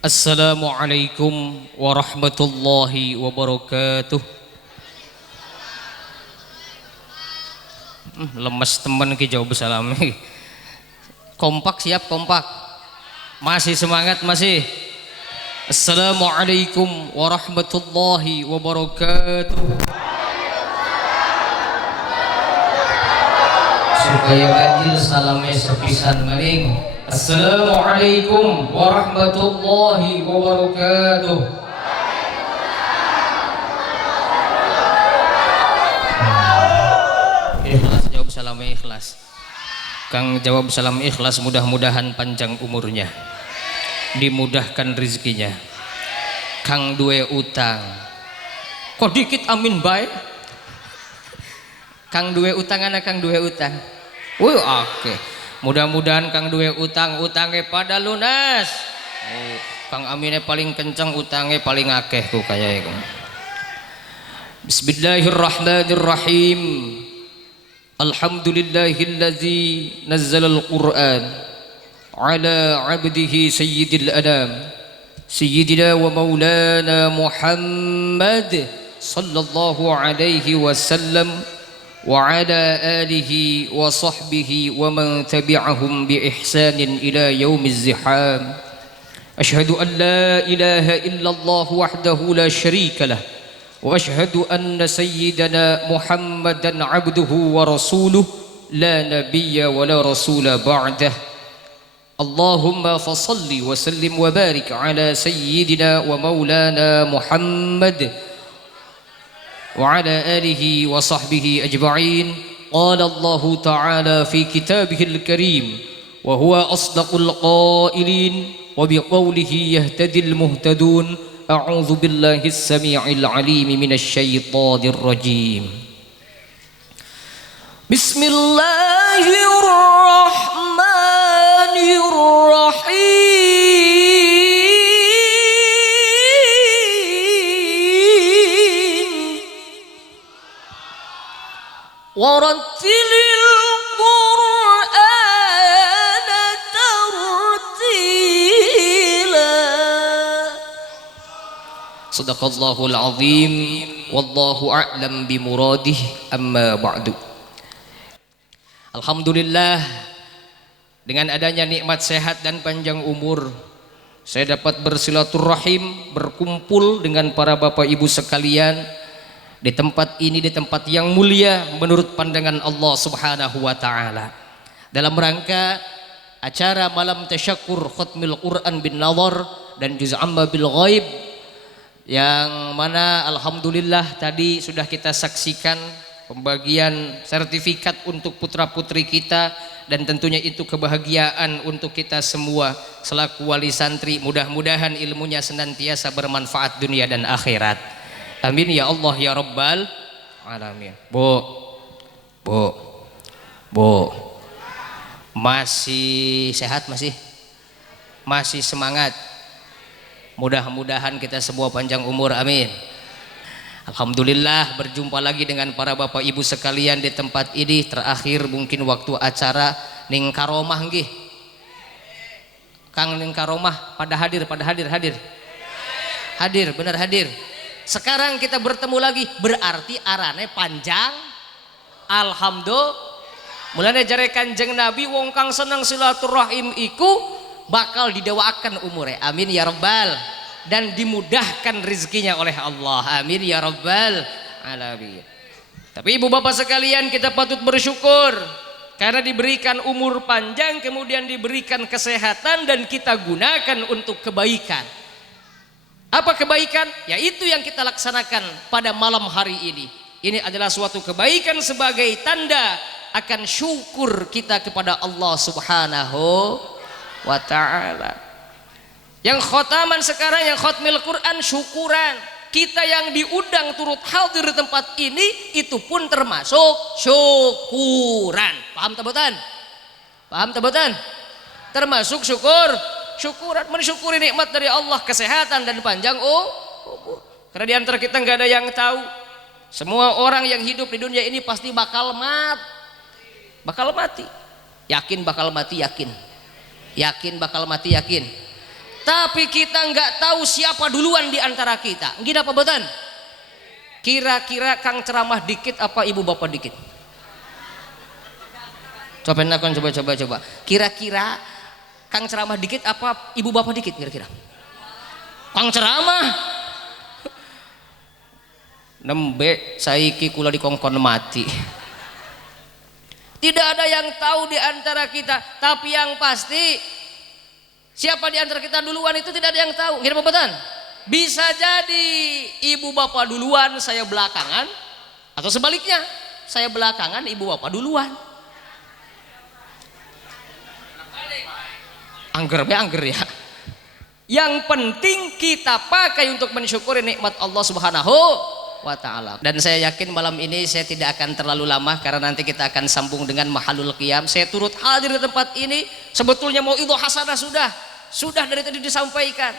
Assalamualaikum warahmatullahi wabarakatuh. Lemes temen ki jawab salami. Kompak siap kompak. Masih semangat masih. Assalamualaikum warahmatullahi wabarakatuh. Supaya ganjil salamnya sepisan maning. Assalamualaikum warahmatullahi wabarakatuh. Ikhlas jawab salamnya ikhlas. Kang jawab salam ikhlas, mudah-mudahan panjang umurnya, dimudahkan rezekinya. Kang duwe utang kok dikit amin baik. Kang duwe utang anak Kang duwe utang. Oke. Mudah-mudahan Kang duwe utangnya pada lunas. Kang Aminnya paling kencang, utangnya paling akeh ku kaya iku. Bismillahirrahmanirrahim. Alhamdulillahillazi nazzalal Qur'an ala 'abdihi sayyidil anam sayyidina wa maulana Muhammad sallallahu alaihi wasallam wa ala alihi wa sahbihi wa man tabi'ahum bi ihsanin ila yaumiz ziham. Ashhadu an la ilaha illallah wahdahu la syarika lah wa ashhadu anna sayyidana Muhammadan abduhu wa rasuluh la nabiyya wa la rasula ba'dah. Allahumma fasalli wa sallim wa barik ala sayyidina wa maulana Muhammad wa ala alihi wa sahbihi ajma'in. Qala Allah ta'ala fi kitabihil karim wa huwa asdaqul qailin wa biqawlihi yahtadil muhtadun. A'udzu billahi as-sami'il 'alim minasy syaithanir rajim. Bismillahirrahmanirrahim. Warattilil Qur'ana tartila. Sadaqallahul azim. Wallahu a'lam bimuradih. Amma ba'du. Alhamdulillah, dengan adanya nikmat sehat dan panjang umur, saya dapat bersilaturahim, berkumpul dengan para bapak ibu sekalian di tempat ini, di tempat yang mulia menurut pandangan Allah Subhanahu wa taala, dalam rangka acara malam tasyakur khatmil Quran bin Nazar dan juz amma bil ghaib, yang mana alhamdulillah tadi sudah kita saksikan pembagian sertifikat untuk putra-putri kita, dan tentunya itu kebahagiaan untuk kita semua selaku wali santri. Mudah-mudahan ilmunya senantiasa bermanfaat dunia dan akhirat. Amin ya Allah ya Rabbal alamin. Bu, masih sehat, masih semangat. Mudah-mudahan kita semua panjang umur, amin. Alhamdulillah, berjumpa lagi dengan para bapak ibu sekalian di tempat ini. Terakhir mungkin waktu acara ning karomah nggih. Kang ning karomah pada hadir. Hadir, benar hadir. Sekarang kita bertemu lagi, berarti arane panjang. Alhamdulillah. Mulane jare Kanjeng Nabi, wong kang seneng silaturahim iku bakal didawakan umure. Amin ya rabbal, dan dimudahkan rezekinya oleh Allah. Amin ya rabbal alamin. Tapi ibu bapak sekalian, kita patut bersyukur karena diberikan umur panjang, kemudian diberikan kesehatan, dan kita gunakan untuk kebaikan. Apa kebaikan? Yaitu yang kita laksanakan pada malam hari ini. Ini adalah suatu kebaikan sebagai tanda akan syukur kita kepada Allah Subhanahu wa ta'ala. Yang khotaman sekarang, yang khotmil Quran, syukuran. Kita yang diundang turut hadir di tempat ini, itu pun termasuk syukuran. Paham tabotan? Termasuk syukuran, mensyukuri nikmat dari Allah, kesehatan dan panjang umur. Karena di antara kita nggak ada yang tahu, semua orang yang hidup di dunia ini pasti bakal mati. Yakin bakal mati, yakin bakal mati, yakin. Tapi kita nggak tahu siapa duluan di antara kita. Gini apa betul? Kira-kira Kang ceramah dikit apa ibu bapak dikit? Coba nakon, coba. Kira-kira Kang ceramah dikit apa ibu bapak dikit kira-kira? Kang ceramah nembe saiki kula dikongkon mati. Tidak ada yang tahu di antara kita, tapi yang pasti siapa di antara kita duluan itu tidak ada yang tahu. Kira betul? Bisa jadi ibu bapak duluan, saya belakangan, atau sebaliknya, saya belakangan, ibu bapak duluan. Angger ya. Yang penting kita pakai untuk mensyukuri nikmat Allah Subhanahu wa ta'ala. Dan saya yakin malam ini saya tidak akan terlalu lama karena nanti kita akan sambung dengan Mahalul Qiyam. Saya turut hadir di tempat ini. Sebetulnya mau idul hasanah sudah dari tadi disampaikan.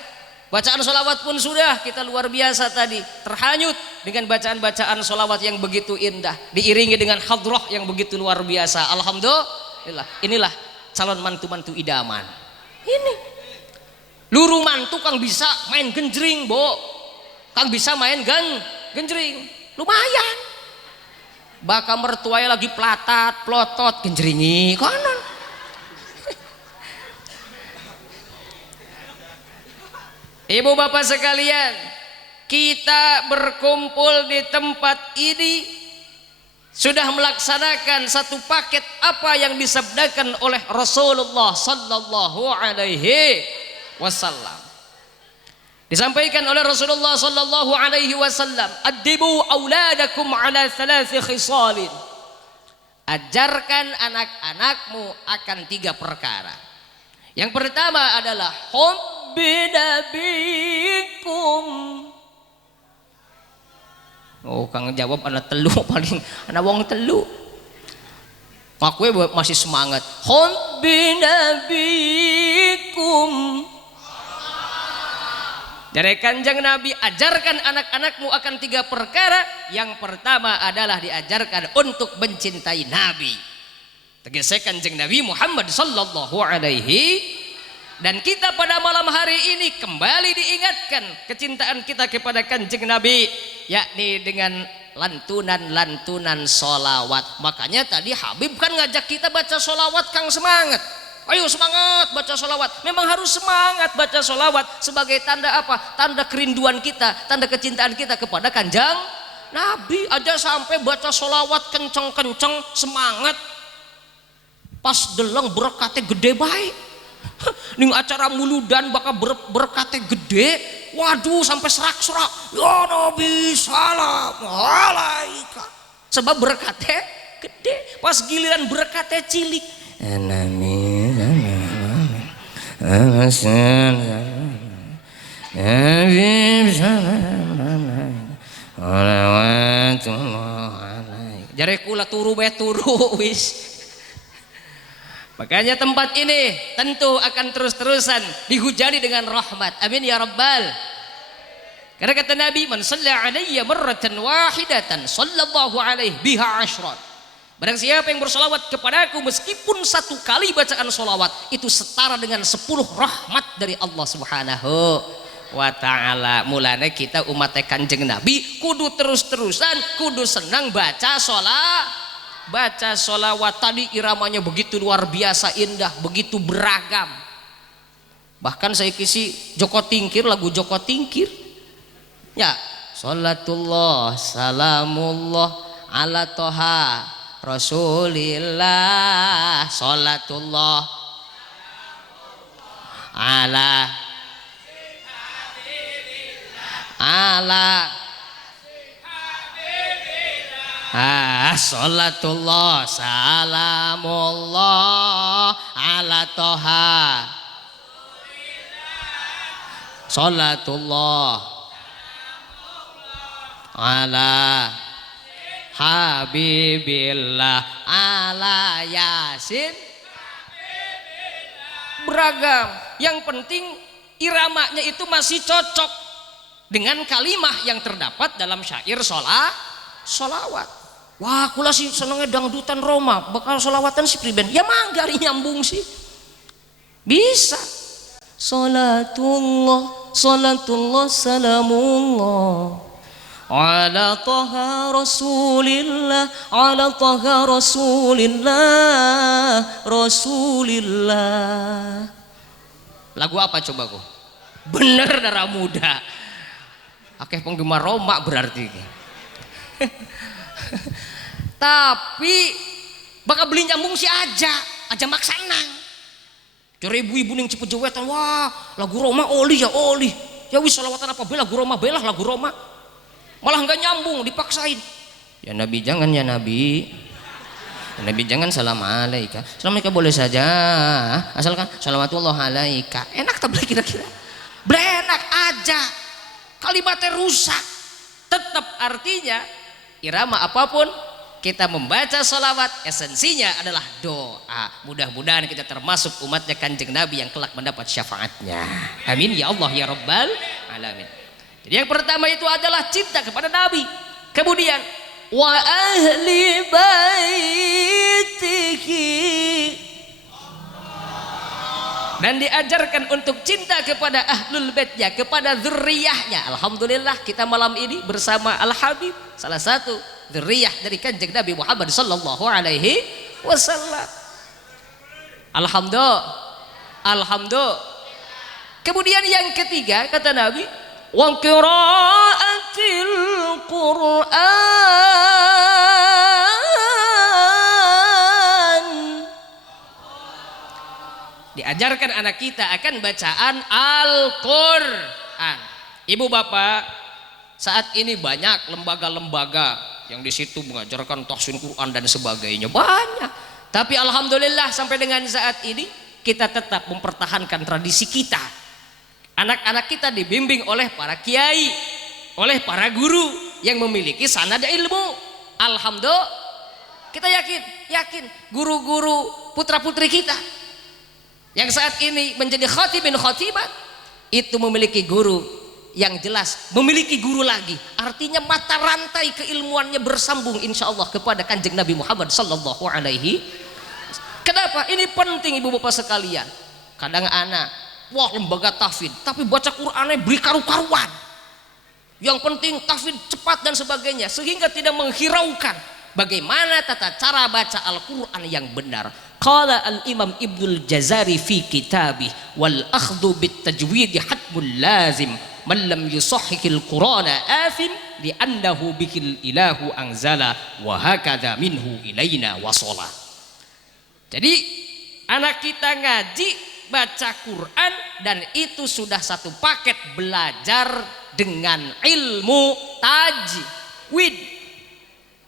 Bacaan sholawat pun sudah, kita luar biasa tadi, terhanyut dengan bacaan-bacaan sholawat yang begitu indah, diiringi dengan hadrah yang begitu luar biasa. Alhamdulillah, inilah calon mantu-mantu idaman. Ini luru mantu kang bisa main genjring, kang bisa main genjring, lumayan. Baka mertuanya lagi pelatat, plotot, genjringi konon. Ibu bapak sekalian, kita berkumpul di tempat ini sudah melaksanakan satu paket apa yang disabdakan oleh Rasulullah sallallahu alaihi wasallam. Disampaikan oleh Rasulullah sallallahu alaihi wasallam, "Addibu auladakum ala thalathi khisalin." Ajarkan anak-anakmu akan 3 perkara. Yang pertama adalah hubbi nabikum. Oh, Kang jawab anak telu paling anak wong telu. Makwe masih semangat. Hubbi nabikum. Dari Kanjeng Nabi, ajarkan anak-anakmu akan 3 perkara. Yang pertama adalah diajarkan untuk mencintai Nabi. Tegasnya Kanjeng Nabi Muhammad sallallahu alaihi. Dan kita pada malam hari ini kembali diingatkan kecintaan kita kepada Kanjeng Nabi, yakni dengan lantunan-lantunan sholawat. Makanya tadi Habib kan ngajak kita baca sholawat, Kang semangat. Ayo semangat baca sholawat. Memang harus semangat baca sholawat sebagai tanda apa? Tanda kerinduan kita, tanda kecintaan kita kepada Kanjeng Nabi. Aja sampai baca sholawat kenceng-kenceng semangat. Pas deleng berkatnya gede baik. Ning acara muludan bakal berkatnya gede. Waduh sampai serak-serak. Ya Nabi salam alaika. Sebab berkatnya gede. Pas giliran berkatnya cilik. Jare kula turu wis. Makanya tempat ini tentu akan terus-terusan dihujani dengan rahmat. Amin ya rabbal. Karena kata Nabi, "Man shalla alayya marratan wahidatan sallallahu alaihi biha asyran." Barang siapa yang bersolawat kepadaku meskipun 1 kali bacaan solawat, itu setara dengan 10 rahmat dari Allah Subhanahu wa ta'ala. Mulanya kita umat Kanjeng Nabi kudu terus-terusan, kudu senang baca solawat. Tadi iramanya begitu luar biasa indah, begitu beragam. Bahkan saya kisi Joko Tingkir, lagu Joko Tingkir ya, sholatullah salamullah ala toha Rasulillah, sholatullah ala sholatullah salamullah ala toha sholatullah ala habibillah ala yasin. Beragam. Yang penting iramanya itu masih cocok dengan kalimah yang terdapat dalam syair solawat. Wah, kula sih senengnya dangdutan Roma, bakal solawatan si priben. Ya mangga nyambung sih. Bisa. salatullah salamullah ala taha rasulillah rasulillah. Lagu apa coba kok? Bener darah muda. Akeh penggemar Roma berarti. Tapi bakal beli nyambung si aja maksanang. Jare ibu-ibu ning cepet jewetan, wah lagu Roma oli. Ya wis selawatan apa lagu Roma belah lagu Roma. Malah enggak nyambung, dipaksain. Ya Nabi jangan ya Nabi. Ya Nabi jangan salam alaika. Salam alaika boleh saja, asalkan salawatullah alaika. Enak tak boleh kira-kira? Blenak aja. Kalimatnya rusak. Tetap artinya irama apapun kita membaca sholawat esensinya adalah doa. Mudah-mudahan kita termasuk umatnya Kanjeng Nabi yang kelak mendapat syafaatnya. Amin ya Allah ya Rabbal alamin. Jadi yang pertama itu adalah cinta kepada Nabi. Kemudian wa ahli baitihi, dan diajarkan untuk cinta kepada ahlul baitnya, kepada zuriyahnya. Alhamdulillah kita malam ini bersama Al Habib, salah satu zuriyah dari Kanjeng Nabi Muhammad sallallahu alaihi wasallam. Alhamdulillah. Kemudian yang ketiga kata Nabi, wa qiraatil Qur'an. Diajarkan anak kita akan bacaan Al-Qur'an. Ibu bapak, saat ini banyak lembaga-lembaga yang di situ mengajarkan tahsin Quran dan sebagainya, banyak. Tapi alhamdulillah sampai dengan saat ini kita tetap mempertahankan tradisi kita. Anak-anak kita dibimbing oleh para kiai, oleh para guru yang memiliki sanad ilmu. Alhamdulillah, kita yakin guru-guru putra-putri kita yang saat ini menjadi khatibin khatibat itu memiliki guru yang jelas, memiliki guru lagi. Artinya mata rantai keilmuannya bersambung insyaallah kepada Kanjeng Nabi Muhammad sallallahu alaihi. Kenapa? Ini penting ibu bapak sekalian. Kadang anak, wah lembaga tahfidz, tapi baca Qur'annya beri karu-karuan. Yang penting tahfidz cepat dan sebagainya, sehingga tidak menghiraukan bagaimana tata cara baca Al-Qur'an yang benar. Qala al-Imam Ibnul Jazari fi kitabih wal akhdhu bit tajwid hatmul lazim man lam yusahhihil Qur'ana afin li'annahu bihil ilahu anzala wa hakadha minhu ilaina wasala. Jadi anak kita ngaji baca Quran dan itu sudah satu paket belajar dengan ilmu tajwid.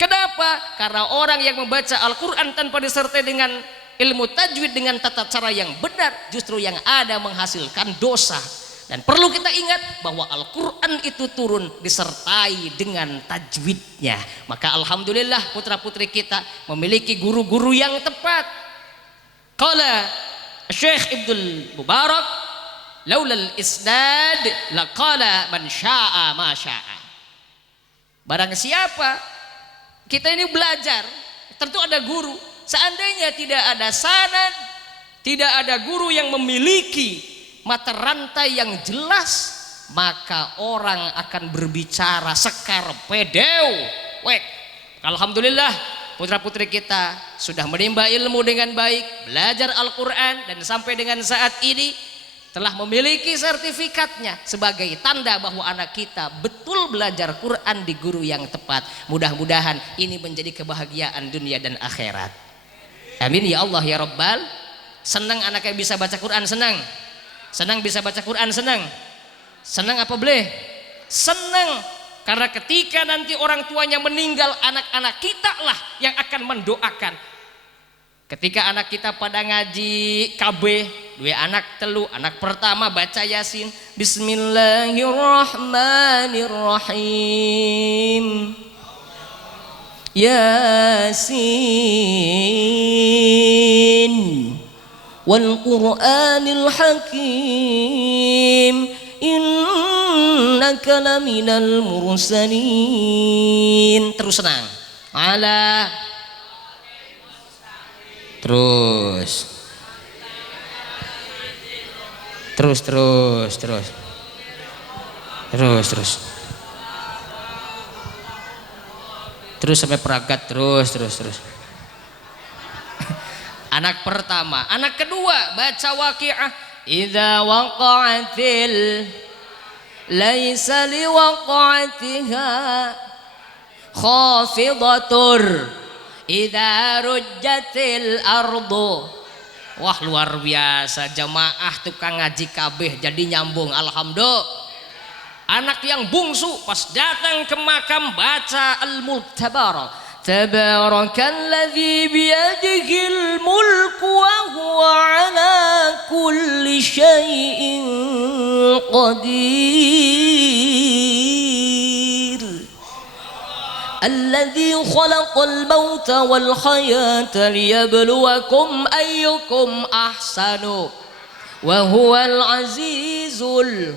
Kenapa? Karena orang yang membaca Al-Quran tanpa disertai dengan ilmu tajwid dengan tata cara yang benar, justru yang ada menghasilkan dosa. Dan perlu kita ingat bahwa Al-Quran itu turun disertai dengan tajwidnya. Maka alhamdulillah putra putri kita memiliki guru-guru yang tepat. Qala Syekh Ibnul Mubarak, laulal isnad laqala man syaa ma syaa. Barang siapa kita ini belajar, tentu ada guru. Seandainya tidak ada sanad, tidak ada guru yang memiliki mata rantai yang jelas, maka orang akan berbicara sekar pedeu. Wek, alhamdulillah putra putri kita sudah menimba ilmu dengan baik, belajar Al-Quran, dan sampai dengan saat ini telah memiliki sertifikatnya sebagai tanda bahwa anak kita betul belajar Quran di guru yang tepat. Mudah-mudahan ini menjadi kebahagiaan dunia dan akhirat. Amin ya Allah ya Rabbal. Senang anaknya bisa baca Quran, senang bisa baca Quran, senang apa boleh? Senang, karena ketika nanti orang tuanya meninggal, anak-anak kita lah yang akan mendoakan. Ketika anak kita pada ngaji KB, dua anak telu, anak pertama baca Yasin, Bismillahirrahmanirrahim, Yasin wal Qur'anil Hakim, innaka laminal mursalin. Terus senang. Ala. Terus. Terus terus terus. Terus terus. Terus sampai peragat terus terus terus. Anak pertama, anak kedua baca Waqiah. Idza waqa'atil laisa liwaqa'atiha khafidatur idza rujjatil ardu. Wah luar biasa jamaah tukang ngaji kabeh jadi nyambung alhamdulillah. Anak yang bungsu pas datang ke makam baca Al-Mulk Tabarakalladzi biyadihil mulku wa huwa ala kulli syai'in qadir. Alladzi khalaqal mauta wal hayata liyabluwakum ayyukum ahsanu wa huwal azizul.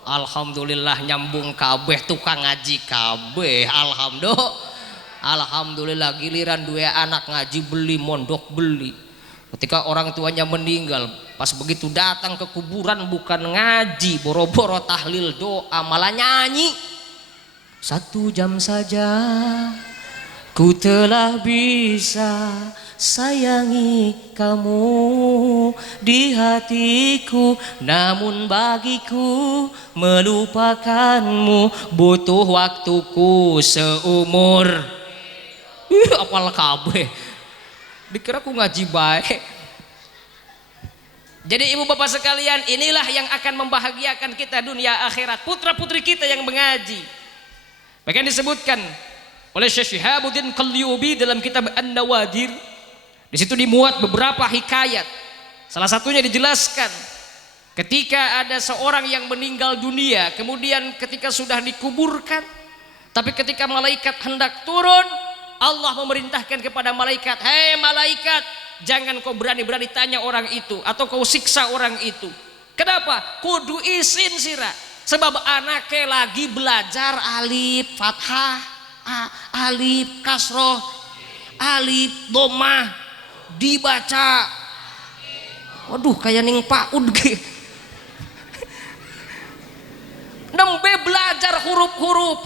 Alhamdulillah nyambung kabeh tukang ngaji kabeh alhamdulillah. Alhamdulillah giliran dua anak ngaji beli mondok beli. Ketika orang tuanya meninggal pas begitu datang ke kuburan bukan ngaji boro-boro tahlil doa malah nyanyi. 1 jam saja ku telah bisa sayangi kamu di hatiku, namun bagiku melupakanmu butuh waktuku seumur. Apal kabeh dikira aku ngaji baik. Jadi ibu bapak sekalian, inilah yang akan membahagiakan kita dunia akhirat, putra putri kita yang mengaji. Bahkan disebutkan oleh Syekh Syihabuddin Qalyubi dalam kitab An-Nawadir. Di situ dimuat beberapa hikayat. Salah satunya dijelaskan ketika ada seorang yang meninggal dunia, kemudian ketika sudah dikuburkan, tapi ketika malaikat hendak turun, Allah memerintahkan kepada malaikat, hei malaikat, jangan kau berani-berani tanya orang itu atau kau siksa orang itu. Kenapa? Kudu izin sira, sebab anaknya lagi belajar alif fathah, alif kasroh, alif domah dibaca. Waduh kayak ning paud ge. Nembe belajar huruf-huruf,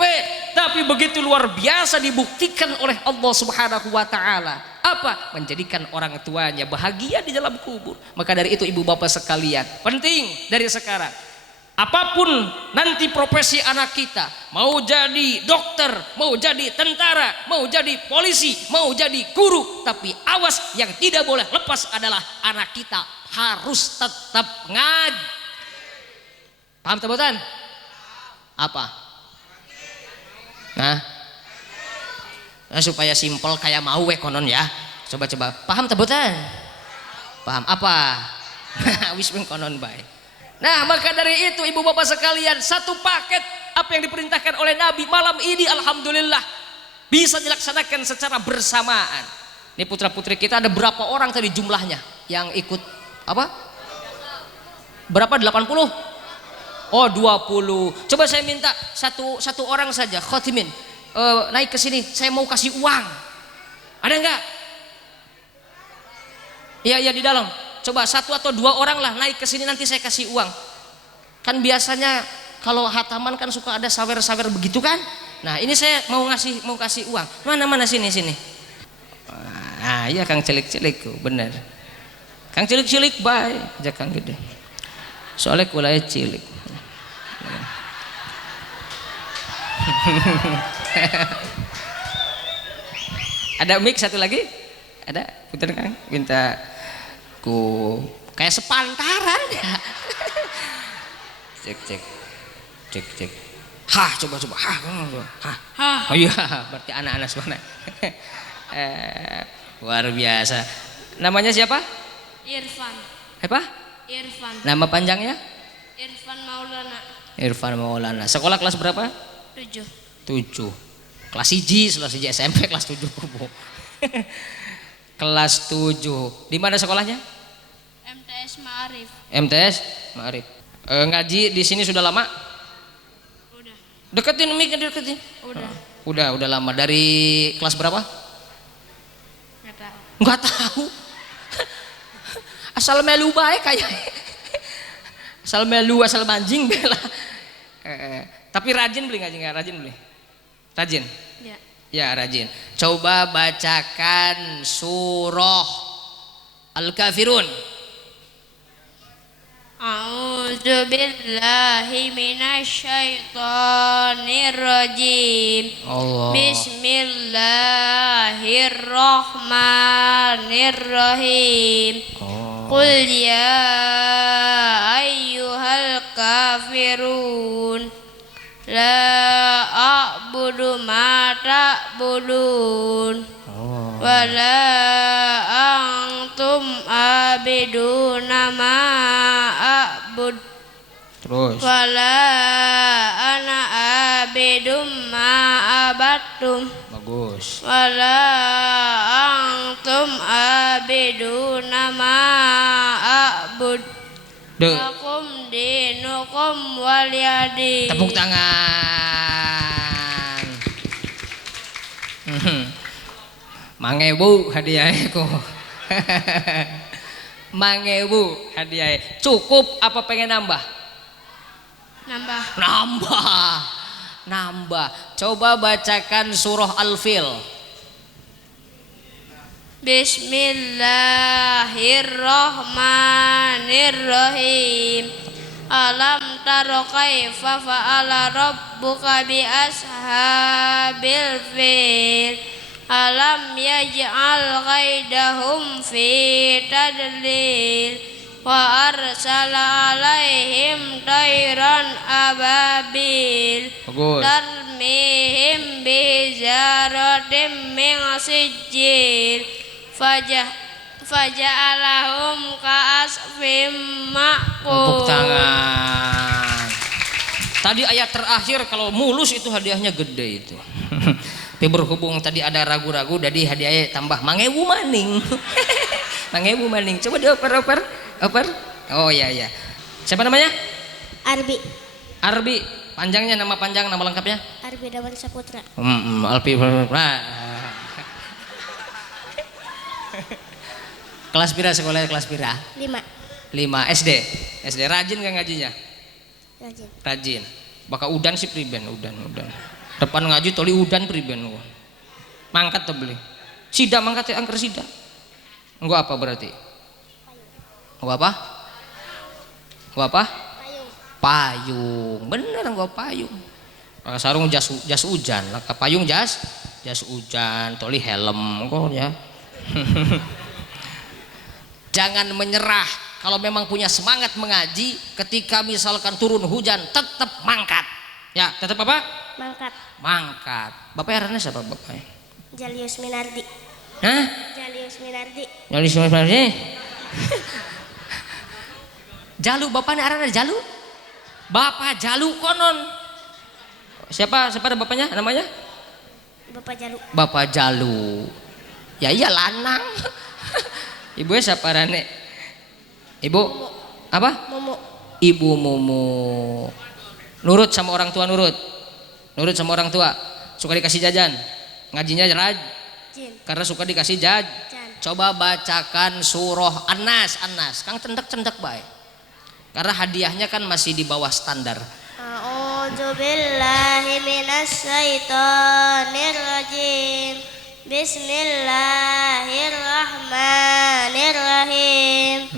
tapi begitu luar biasa dibuktikan oleh Allah Subhanahu wa taala. Apa? Menjadikan orang tuanya bahagia di dalam kubur. Maka dari itu ibu bapak sekalian, penting dari sekarang. Apapun nanti profesi anak kita, mau jadi dokter, mau jadi tentara, mau jadi polisi, mau jadi guru, tapi awas yang tidak boleh lepas adalah anak kita harus tetap ngaji. Paham teman-teman? Apa? Nah, supaya simpel kayak mau konon ya. Coba-coba paham tebutan? Paham apa? Wis konon baik. Nah maka dari itu ibu bapak sekalian, satu paket apa yang diperintahkan oleh Nabi malam ini alhamdulillah bisa dilaksanakan secara bersamaan. Ini putra putri kita ada berapa orang tadi jumlahnya yang ikut apa? Berapa? 80? Oh 20. Coba saya minta satu orang saja khotimin naik ke sini, saya mau kasih uang. Ada enggak? Iya di dalam. Coba 1 atau 2 orang lah naik ke sini, nanti saya kasih uang. Kan biasanya kalau hataman kan suka ada sawer-sawer begitu kan? Nah, ini saya mau kasih uang. Mana sini. Ah, iya Kang cilik-cilik bener. Kang cilik-cilik baik, aja Kang gede. Soalnya kulanya cilik. Ada mic satu lagi? Ada? Putar Kang, minta ku kayak sepantaran ya. Cek. Hah, coba. Hah. Oh iya, berarti anak-anak semana. Luar biasa. Namanya siapa? Irfan. Apa? Irfan. Nama panjangnya? Irfan Maulana. Irfan Maulana. Sekolah kelas berapa? 7. Kelas 1 SMP kelas 7 kubu. Kelas 7. Di mana sekolahnya? MTS Ma'arif. MTS Ma'arif. Ngaji di sini sudah lama? Udah. Deketin mic, deketin. Udah lama. Dari kelas berapa? Enggak tahu. Asal melu baik kayak. Asal melu, asal manjing bela. Tapi rajin beli ngaji nggak? Rajin beli? Rajin? Ya. Ya rajin. Coba bacakan surah Al-Kafirun. A'udzu billahi minasyaitonir rajim. Allah. Bismillahirrahmanirrahim. Qul ya ayyuhal kafirun la a'budu ma ta'budun wa la antum abiduna ma a'bud Terus. wa la ana abidum ma abattum Bagus. wala antum abiduna ma a'bud lakum dinukum waliyadi. Tepuk tangan. Mangewu hadiahku. Mangewu hadiah. Cukup apa pengen nambah? Nambah. Coba bacakan surah Al-Fil. Bismillahirrahmanirrahim. Alam taro kaifa fa'ala rabbuka bi ashabil fil. Alam yaj'al ghaidahum fi tadlil. Wa arsala alaihim tayran ababil. Bagus. Tarmihim bijaratim min sijil. Faja'alahum ka'asfim Tepuk ma'kul. tangan. Tadi ayat terakhir kalau mulus itu hadiahnya gede itu. Tapi berhubung tadi ada ragu-ragu, jadi hadiahnya tambah mangewu maning. Mangewu maning. Coba dioper. Oh iya. Siapa namanya? Arbi. Panjangnya, nama panjang, nama lengkapnya? Arbi Dawan Saputra. Alpi. Kelas pira sekolahnya, kelas pira? 5. 5 SD. Rajin gak ngajinya? Rajin. Baka udan sih priben, udan. Depan ngaji toli udan priben. Mangkat tuh beli. Sida mangkat ya angker sida. Enggak apa berarti? Enggak apa? Payung. Bener enggak payung. Pakai sarung jas hujan, pakai payung jas hujan, toli helm kok ya. Jangan menyerah. Kalau memang punya semangat mengaji, ketika misalkan turun hujan tetap mangkat. Ya, tetap apa? Mangkat. Bapak arahnya siapa bapaknya? Jalius Minardi. Hah? Jalius Minardi. Jalu bapaknya arahnya Jalu? Bapak Jalu konon. Siapa bapaknya namanya? Bapak Jalu. Ya iya lanang. Ibunya siapa Rane? Ibu apa? Mumu. Ibu Mumu. Nurut sama orang tua, nurut sama orang tua. Suka dikasih jajan. Ngajinya rajin. Karena suka dikasih jajan. Coba bacakan surah An-Nas. Kang cendek baik. Karena hadiahnya kan masih di bawah standar. A'udzu billahi minasyaitonir rajim. Bismillahirrahmanirrahim.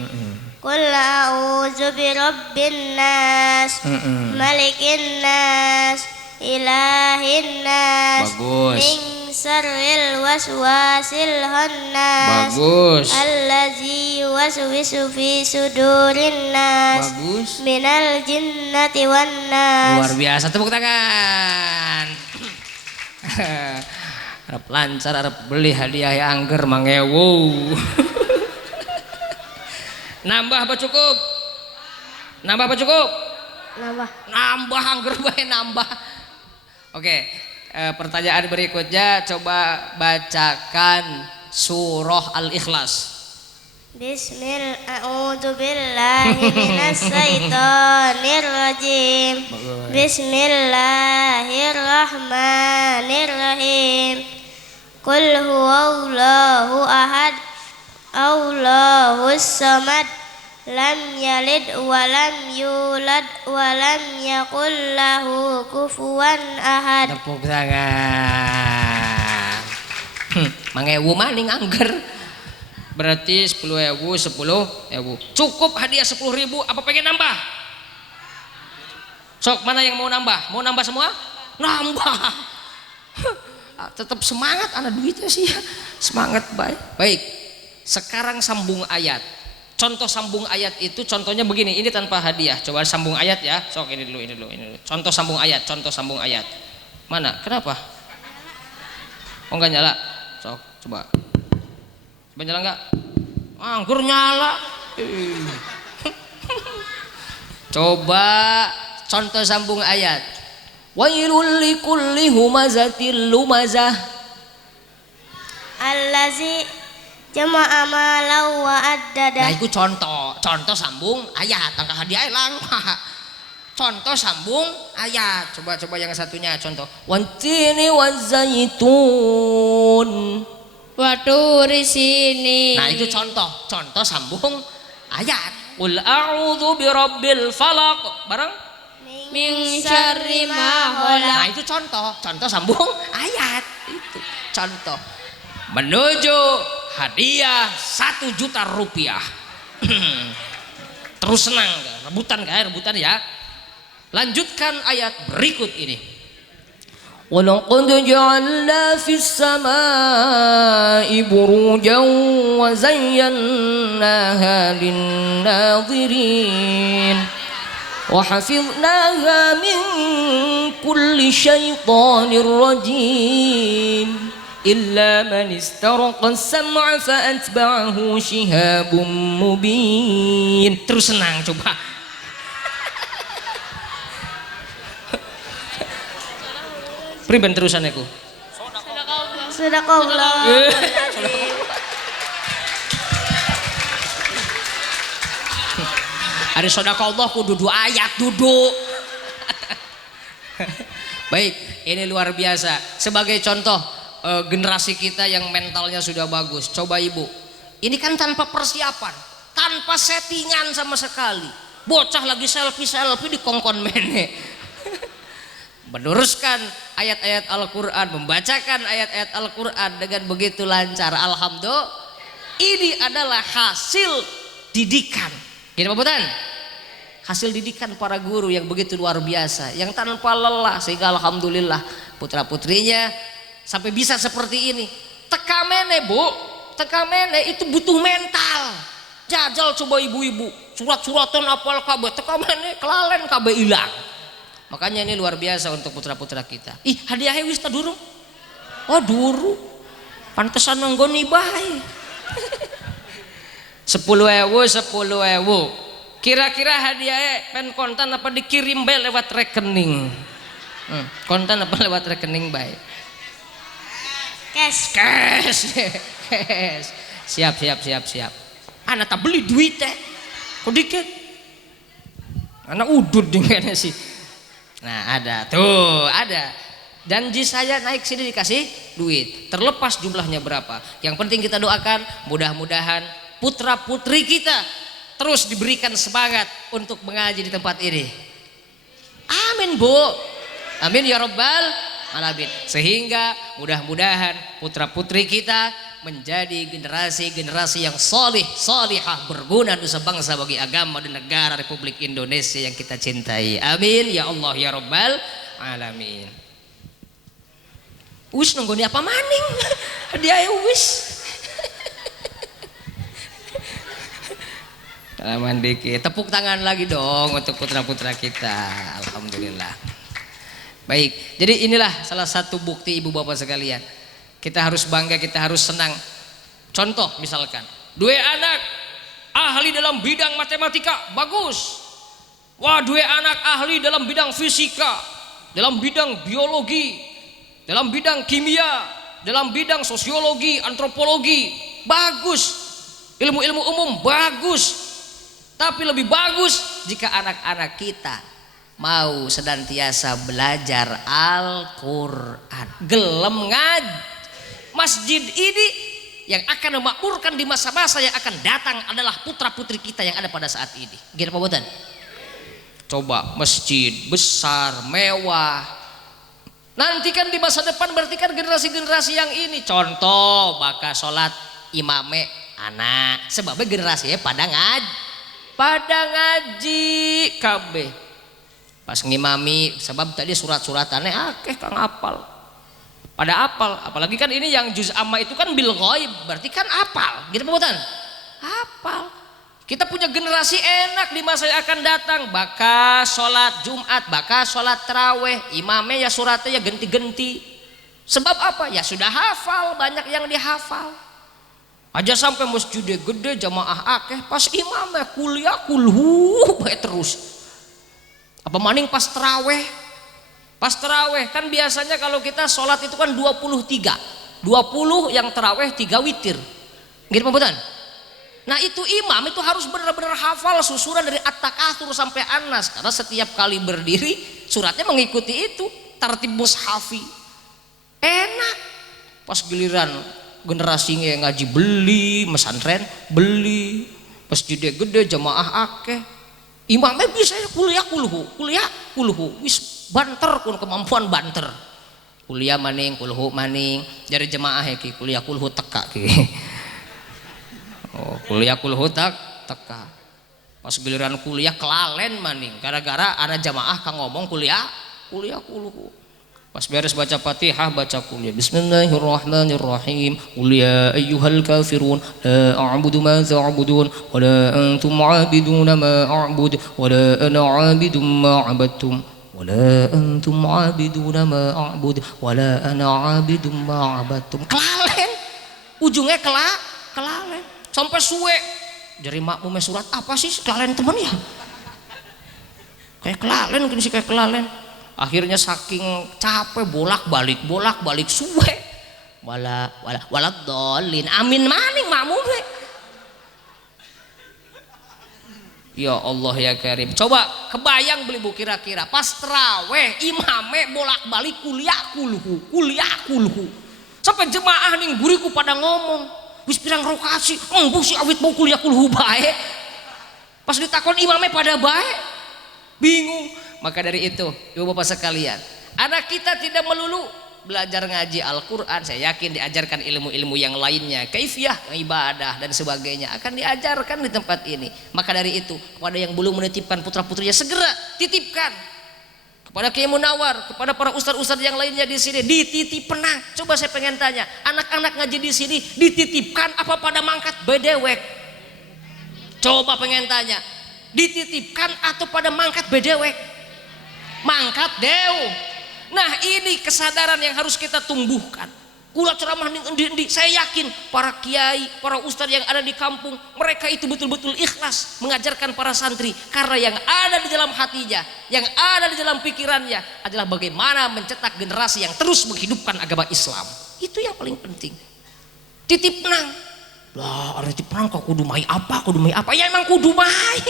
Qul a'udzu birabbin nas, malikin nas, ilahin nas. Bagus. Min syarril waswasil khannas. Bagus. Allazi yuwaswisu fi sudurin nas. Bagus. Minal jinnati wan nas. Luar biasa, tepuk tangan. Harap lancar, harap beli hadiah yang angger mangewu. Nambah apa cukup? Nambah angger bae nambah. Oke, pertanyaan berikutnya coba bacakan surah Al-Ikhlas. Bismillahirrahmanirrahim. Bismillahirrahmanirrahim. Qul huwallahu ahad, Allahus samad, lam yalid wa lam yulad wa lam yakul lahu kufuwan ahad. Tepuk tangan. Mangewu maning angger. Berarti 10.000, 10.000. Cukup hadiah 10.000, apa pengen nambah? Sok, mana yang mau nambah? Mau nambah semua? Nambah. Tetap semangat, anak duitnya sih ya. Semangat baik. Baik. Sekarang sambung ayat. Contoh sambung ayat itu contohnya begini. Ini tanpa hadiah. Coba sambung ayat ya. Sok ini dulu. Contoh sambung ayat. Mana? Kenapa? Oh enggak nyala. Sok, coba. Coba nyala enggak? Anggur nyala. Coba contoh sambung ayat. Wailul likulli humazatil lumazah Allazi jama'a malau wa addada. Nah itu contoh sambung ayat. Tangka hadiah lang. Contoh sambung ayat. Coba yang satunya contoh. Wantini wazaitun Wa turi sini. Nah itu contoh sambung ayat. Qul a'udzu birabbil falaq. Bareng Min syarri ma khalaq. nah itu contoh sambung ayat. Itu contoh menuju hadiah 1 juta rupiah. Terus senang rebutan ya. Lanjutkan ayat berikut ini. Walaqad ja'alna fis samaa'i burujan wa zayyannaha lin-nadhirin wa hafidnaha min kulli syaitaanir rajim illa man istaraqa as-sam'a fa atba'ahu shihabun mubin. Terus senang coba. Priben terusannya ku? Sadaqallah. Ada sadaqallah kudu 2 ayat duduk. Baik, ini luar biasa. Sebagai contoh generasi kita yang mentalnya sudah bagus. Coba ibu, ini kan tanpa persiapan, tanpa settingan sama sekali. Bocah lagi selfie di kongkon mene. Meneruskan ayat-ayat Al-Quran, membacakan ayat-ayat Al-Quran dengan begitu lancar. Alhamdulillah, ini adalah hasil didikan. Gini Pak Butan? Hasil didikan para guru yang begitu luar biasa, yang tanpa lelah, sehingga alhamdulillah putra-putrinya sampai bisa seperti ini. Tekamene bu, tekamene itu butuh mental. Jajal coba ibu-ibu, surat-suratan apal kabeh, tekamene kelalen kabeh hilang. Makanya ini luar biasa untuk putra-putra kita. Ih, hadiahnya wis ta durung? Oh, duru. Pantesan nanggoni bae. 10.000. Kira-kira hadiahnya pen kontan apa dikirim bae lewat rekening? Kontan apa lewat rekening bae? Cash. Siap. Anak tak beli duit teh. Kok dikit? Anak udud dengan sih. Nah ada tuh, ada janji saya naik sini dikasih duit, terlepas jumlahnya berapa. Yang penting kita doakan mudah-mudahan putra putri kita terus diberikan semangat untuk mengaji di tempat ini. Amin bu, amin ya rabbal alamin. Sehingga mudah-mudahan putra putri kita menjadi generasi yang solihah, berguna nusa bangsa bagi agama dan negara Republik Indonesia yang kita cintai. Amin ya Allah ya rabbal alamin. Wis nunggoni apa maning? Hadiah wis. Salaman dikit. Tepuk tangan lagi dong untuk putra-putra kita. Alhamdulillah. Baik, jadi inilah salah satu bukti ibu bapak sekalian. Kita harus bangga, kita harus senang. Contoh misalkan, 2 anak ahli dalam bidang matematika, bagus. Wah, 2 anak ahli dalam bidang fisika, dalam bidang biologi, dalam bidang kimia, dalam bidang sosiologi, antropologi, bagus. Ilmu-ilmu umum bagus. Tapi lebih bagus jika anak-anak kita mau senantiasa belajar Al-Quran, gelem ngaji. Masjid ini yang akan memakmurkan di masa-masa yang akan datang adalah putra-putri kita yang ada pada saat ini. Gini Pak Bodan? Coba masjid besar, mewah. Nanti kan di masa depan berarti kan generasi-generasi yang ini. Contoh bakal sholat imame anak. Sebabnya generasinya pada ngaji kabeh. Pas ngimami sebab tadi surat-suratannya akeh kang apal. Pada apal, apalagi kan ini yang juz amma itu kan bil ghaib, berarti kan apal. Gitu Pak Bodan? Apal. Kita punya generasi enak di masa yang akan datang. Bakal sholat Jumat, bakal sholat terawih, imamnya ya suratnya ya ganti-ganti. Sebab apa? Ya sudah hafal, banyak yang dihafal. Aja sampai masjidnya gede, jamaah akeh, pas imamnya kuliah kulhu baik terus. Apa maning pas terawih? Pas terawih kan biasanya kalau kita sholat itu kan 23. 20 yang terawih 3 witir. Gitu Pak Bodan? Nah itu imam itu harus benar-benar hafal susunan dari At-Takatsur sampai An-Nas, karena setiap kali berdiri suratnya mengikuti itu tartib mushafi. Enak. Pas giliran generasinya ngaji beli, mesantren beli, masjidnya gede, jamaah akeh, imamnya bisa kuliah kulhu, wis banter kun kemampuan banter. Kuliah maning, kulhu maning, dari jamaah ki kuliah kulhu teka ki. Oh, kuliah kulhu teka. Pas giliran kuliah kelalen maning gara-gara ada jamaah kang ngomong kuliah kulhu. Pas beres baca Fatihah baca kuliah. Bismillahirrahmanirrahim. Qul ya ayyuhal kafirun la a'budu ma ta'budun wa la antum 'abiduna ma a'bud wa la ana 'abidum ma 'abadtum wa la antum 'abiduna ma a'bud wa la ana 'abidum ma 'abadtum. Kelalen. Ujungnya kelalen. Sampai suwe dari makmumnya surat apa sih kelalen teman ya, kayak kelalen mungkin sih kayak kelalen. Akhirnya saking capek bolak balik suwe wala dolin amin maning makmumnya. Ya Allah ya Karim, coba kebayang beli bu kira-kira pas terawih imame bolak balik kuliah kulhu sampai jemaah ning buriku pada ngomong wis pirang rokaat sih embuh si awit mau kuliah kulhu bae. Pas ditakon imamnya pada bae bingung. Maka dari itu ibu bapak sekalian, anak kita tidak melulu belajar ngaji Al-Quran, saya yakin diajarkan ilmu-ilmu yang lainnya, kaifiyah ibadah dan sebagainya akan diajarkan di tempat ini. Maka dari itu kepada yang belum menitipkan putra-putrinya segera titipkan. Kepada Kiai Munawar, kepada para ustadz-ustadz yang lainnya di sini dititip penang. Coba saya pengen tanya, anak-anak ngaji di sini dititipkan apa pada mangkat bedewek? Coba pengen tanya, dititipkan atau pada mangkat bedewek? Mangkat dew. Nah ini kesadaran yang harus kita tumbuhkan. Kula ceramah endi-endi, saya yakin para kiai, para ustadz yang ada di kampung, mereka itu betul-betul ikhlas mengajarkan para santri, karena yang ada di dalam hatinya, yang ada di dalam pikirannya adalah bagaimana mencetak generasi yang terus menghidupkan agama Islam. Itu yang paling penting. Titip nang, lah ada titip nang kok kudu mai apa? Ya emang kudu mai.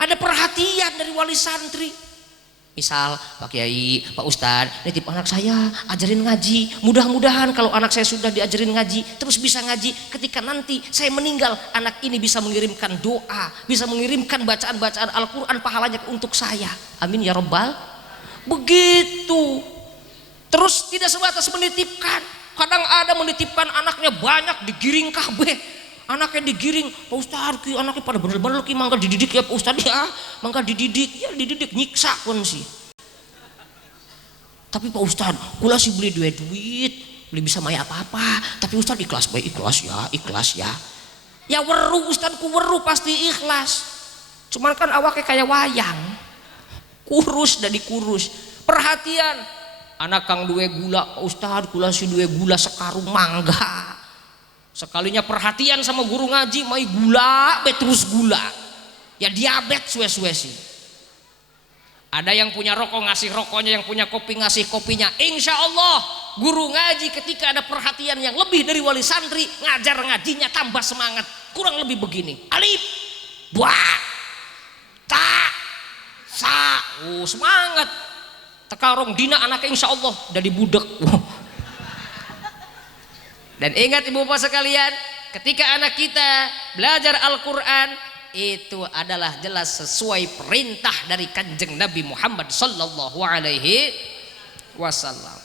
Ada perhatian dari wali santri. Misal Pak Kiai, Pak Ustadz, nitip anak saya ajarin ngaji. Mudah-mudahan kalau anak saya sudah diajarin ngaji terus bisa ngaji, ketika nanti saya meninggal anak ini bisa mengirimkan doa, bisa mengirimkan bacaan-bacaan Al-Quran pahalanya untuk saya. Amin ya Rabbal. Begitu. Terus tidak sebatas menitipkan, kadang ada menitipkan anaknya banyak digiring kabeh. Anaknya digiring, Pak Ustadz, anaknya pada bener-bener ki mangga dididik ya Pak Ustadz ya, mangga dididik nyiksa pun sih. Tapi Pak Ustadz, kula sih beli duit, beli bisa maya apa-apa, tapi Ustadz ikhlas ya. Ya weru Ustadz ku weru pasti ikhlas. Cuman kan awaknya kayak wayang, kurus dan dikurus. Perhatian, anak kang duwe gula, Pak Ustadz kula sih duwe gula sekarung mangga. Sekalinya perhatian sama guru ngaji mai gula terus gula ya diabetes suwe-suwe sih. Ada yang punya rokok ngasih rokoknya, yang punya kopi ngasih kopinya. Insya Allah guru ngaji ketika ada perhatian yang lebih dari wali santri, ngajar ngajinya tambah semangat. Kurang lebih begini, alif ba ta sa semangat tekarong dina anaknya insya Allah dari budak. Dan ingat ibu bapak sekalian, ketika anak kita belajar Al-Quran, itu adalah jelas sesuai perintah dari kanjeng Nabi Muhammad sallallahu alaihi wasallam.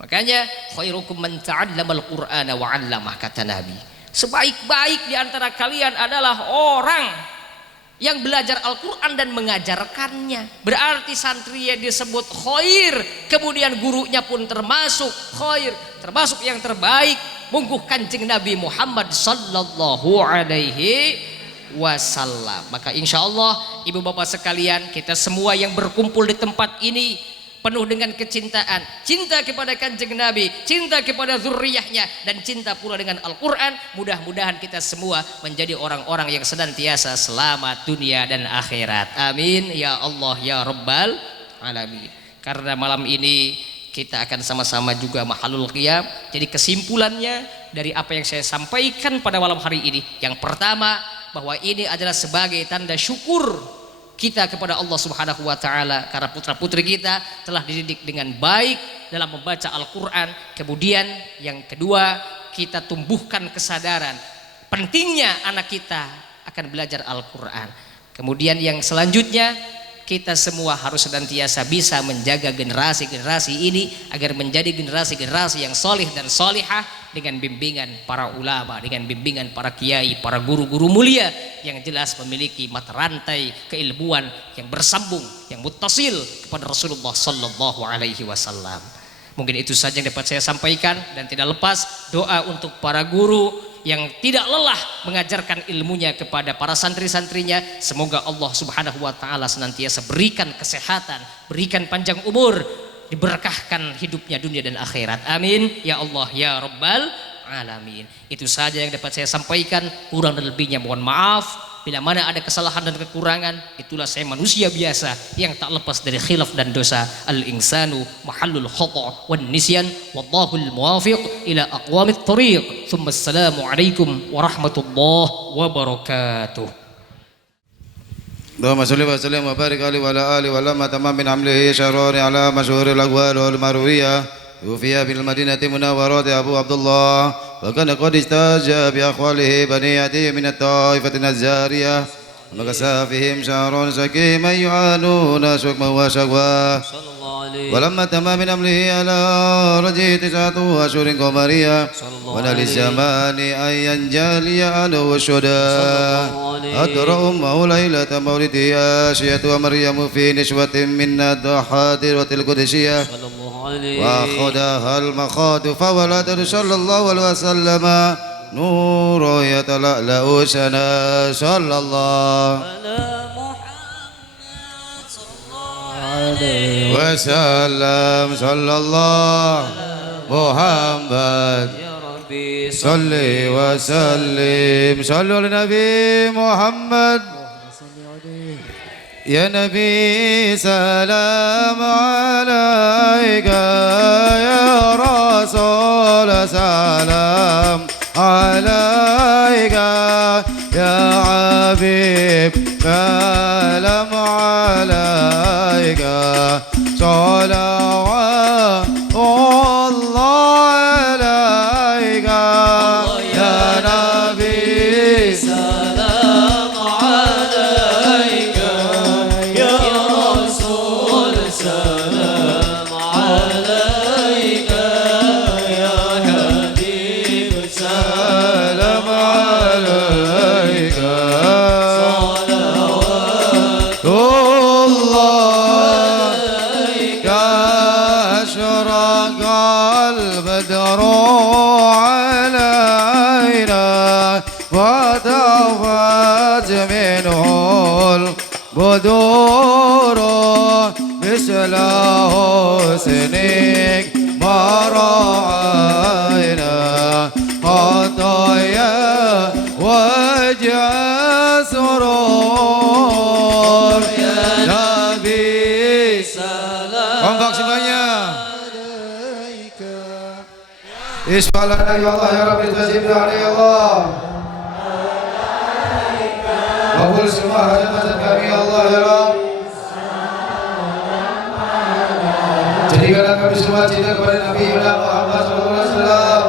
Makanya khairukum man ta'allamal Qur'ana wa 'allamah, kata Nabi. Sebaik-baik di antara kalian adalah orang yang belajar Al-Quran dan mengajarkannya. Berarti santri yang disebut khair, kemudian gurunya pun termasuk khair, termasuk yang terbaik, mungguh kanjeng Nabi Muhammad sallallahu alaihi wasallam. Maka insya Allah ibu bapak sekalian, kita semua yang berkumpul di tempat ini penuh dengan kecintaan, cinta kepada kanjeng Nabi, cinta kepada zurriyahnya, dan cinta pula dengan Al-Quran. Mudah-mudahan kita semua menjadi orang-orang yang senantiasa selamat dunia dan akhirat. Amin ya Allah ya Rabbal Alamin. Karena malam ini kita akan sama-sama juga mahalul qiyam. Jadi kesimpulannya dari apa yang saya sampaikan pada malam hari ini, yang pertama, bahwa ini adalah sebagai tanda syukur kita kepada Allah Subhanahu wa taala karena putra-putri kita telah dididik dengan baik dalam membaca Al-Qur'an. Kemudian yang kedua, kita tumbuhkan kesadaran pentingnya anak kita akan belajar Al-Qur'an. Kemudian yang selanjutnya, kita semua harus senantiasa bisa menjaga generasi-generasi ini agar menjadi generasi-generasi yang solih dan solihah, dengan bimbingan para ulama, dengan bimbingan para kiai, para guru-guru mulia yang jelas memiliki mata rantai keilmuan yang bersambung, yang muttasil kepada Rasulullah sallallahu alaihi wasallam. Mungkin itu saja yang dapat saya sampaikan, dan tidak lepas doa untuk para guru yang tidak lelah mengajarkan ilmunya kepada para santri-santrinya. Semoga Allah Subhanahu wa taala senantiasa berikan kesehatan, berikan panjang umur, diberkahkan hidupnya dunia dan akhirat. Amin ya Allah ya Rabbal Alamin. Itu saja yang dapat saya sampaikan, kurang dan lebihnya mohon maaf. Bila mana ada kesalahan dan kekurangan, itulah saya manusia biasa yang tak lepas dari khilaf dan dosa. Al-insanu mahallul khata' wan nisyan, wallahul muwafiq ila aqwamit thariq. Tsumma assalamu alaikum warahmatullahi wabarakatuh. اللهم صل وسلم وبارك عليه وعلى آله ولما تمام من عمله شهران على مشهور الأقوال والمروية. توفي بالمدينة المنورة أبو عبد الله، وكان قد استاج بأخواله بني عدي من الطائفة النزارية، ومكث فيهم شهر سكيما يعانون شكما وشكوى. ولما تم من أمره على رجه 9 أشهر قمرية، ونال الزمان أن ينجلي عنه الشدى. أدرى أمه ليلة مولده آشية ومريم في نشوة من الضحادرة القدسية، وأخذها المخاض فولد صلى الله عليه وسلم نور يتلألأ سنا صلى الله وسلم. صلى الله محمد صل وسلم. صلوا على النبي محمد. يا نبي سلام عليك، يا رسول سلام عليك، يا حبيب سلام عليك، صلوات الله عليك يا نبي سلام عليك، يا رسول سلام عليك، يا حبيب سلام عليك، صلوات الله عليك. أشرق البدر علينا وتفت منه البدور، مثل حسنك ما رأينا خطايا وجه سرور. يا نبي سلام kompak semuanya. Isfalana ya Allah ya Rabbi tajibna ya Allah. Kabul semua hajat-hajat kami ya Allah ya Rabb. Jadikanlah kami semua cinta kepada Nabi Muhammad sallallahu alaihi wasallam.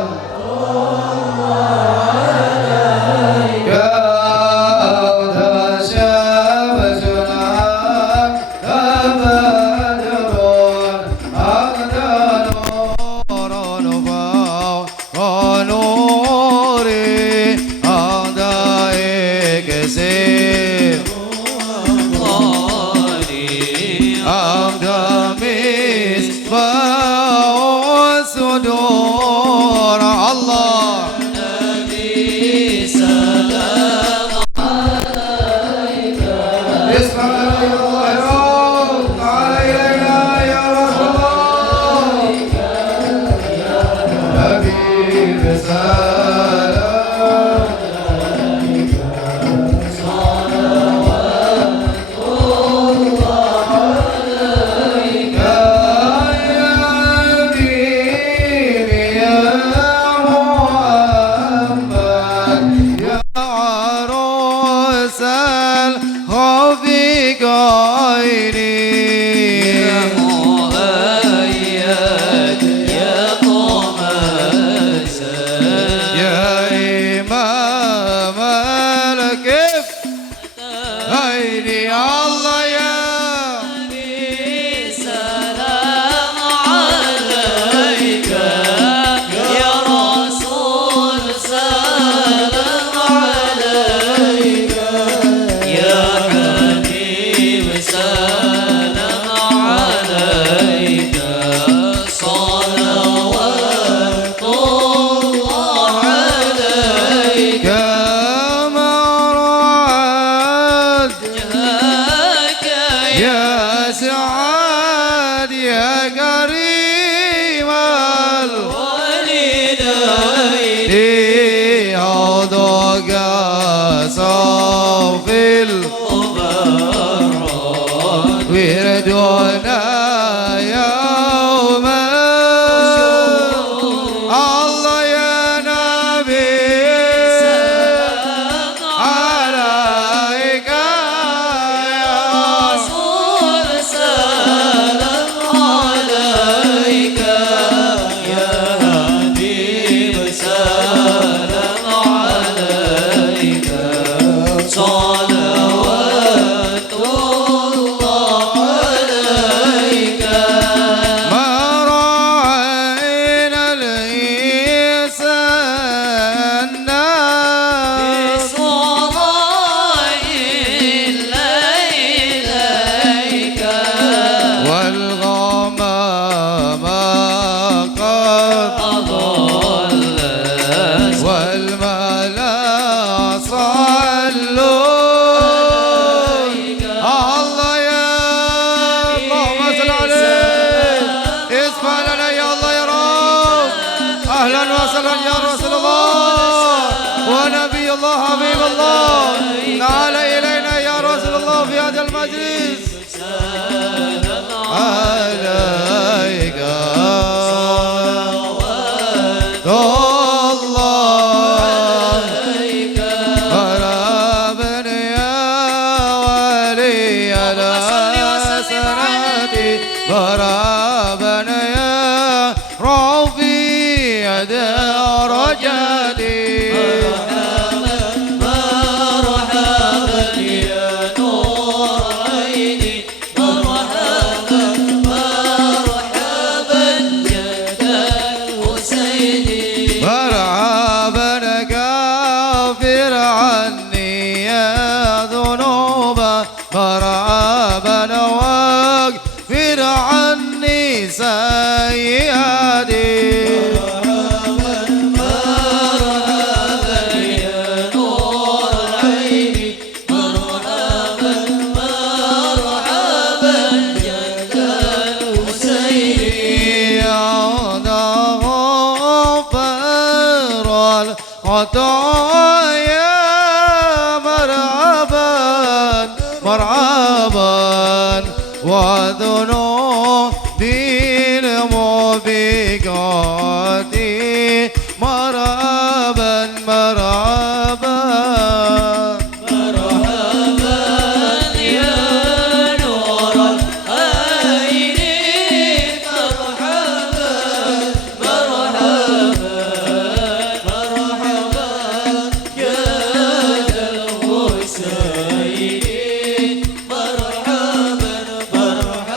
يا كريم الوالدين عضوك صوف المبرد وردنا يوما الله يا نبي عليك يا رسول سلام عليك يا حبيب سلام عليك صلوات الله عليك ما راعينا الإنسان بصلاة الليل إليك والغمام قد أضلت والملا صلوا الله يا اللهم صل عليه اسمع لنا يا الله يا رب اهلا وسهلا يا رسول الله ونبي الله حبيب الله تعال الينا يا رسول الله في هذا المجلس عليك الله مرحبا يا ولي الحسنات مرحبا يا رفيع درجاتي مرحبا يا نور عيني مرحبا جد الحسين مرحبا كافر عني يا ذنوبا مرحبا واغفر عني سيئاتي مرحبا يا نور عيني مرحبا جد الحسين يا غفار الخطايا مرحبا وذنوبي الموبقات مرحبا يا نور العين مرحبا يا ذا الحسين مرحبا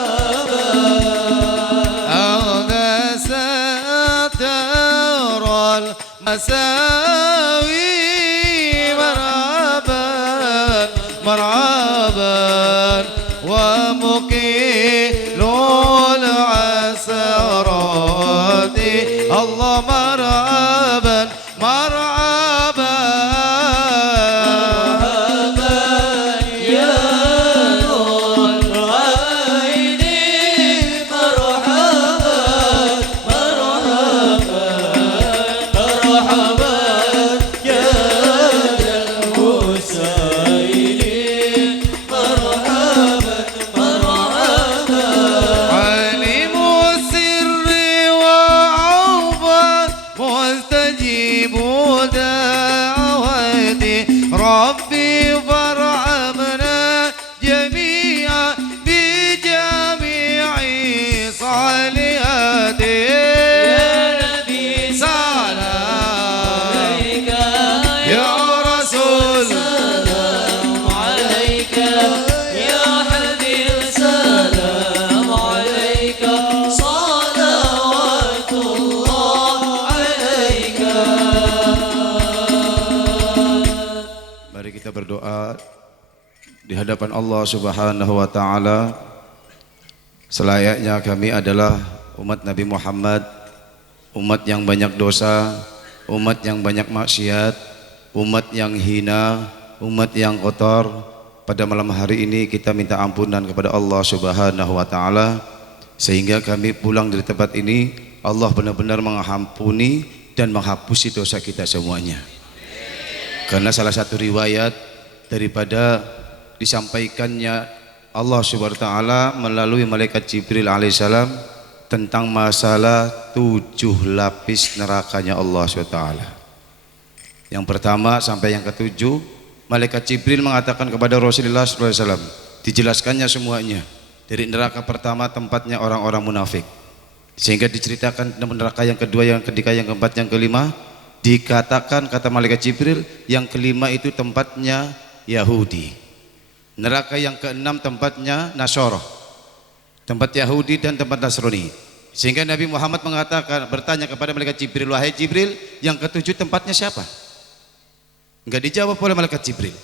أغنى ستر المساوي مرحبا ومقيل العسرات الله مرحبا يا نور العين مرحبا يا ذا الحسين مرحبا عليم السر وعوفا مستجيب دعوتي ربي فارحمنا جميعا بجميع صالحاتي يا نبي سلام عليك يا رسول سلام عليك يا حبيب سلام عليك صلوات الله عليك. Mari kita berdoa di hadapan Allah Subhanahu wa taala. Selayaknya kami adalah umat Nabi Muhammad, umat yang banyak dosa, umat yang banyak maksiat, umat yang hina, umat yang kotor. Pada malam hari ini kita minta ampunan kepada Allah Subhanahu wa taala sehingga kami pulang dari tempat ini Allah benar-benar mengampuni dan menghapusi dosa kita semuanya. Karena salah satu riwayat daripada disampaikannya Allah Subhanahu wa taala melalui malaikat Jibril alaihissalam tentang masalah 7 lapis nerakanya Allah Subhanahu wa taala. Yang pertama sampai yang ketujuh, malaikat Jibril mengatakan kepada Rasulullah SAW, dijelaskannya semuanya. Dari neraka pertama tempatnya orang-orang munafik, sehingga diceritakan neraka yang kedua, yang ketiga, yang keempat, yang kelima. Dikatakan kata malaikat Jibril, yang kelima itu tempatnya Yahudi. Neraka yang keenam tempatnya Nasara, tempat Yahudi dan tempat Nasrani. Sehingga Nabi Muhammad mengatakan, bertanya kepada malaikat Jibril, wahai Jibril, yang ketujuh tempatnya siapa? Enggak dijawab oleh malaikat Jibril.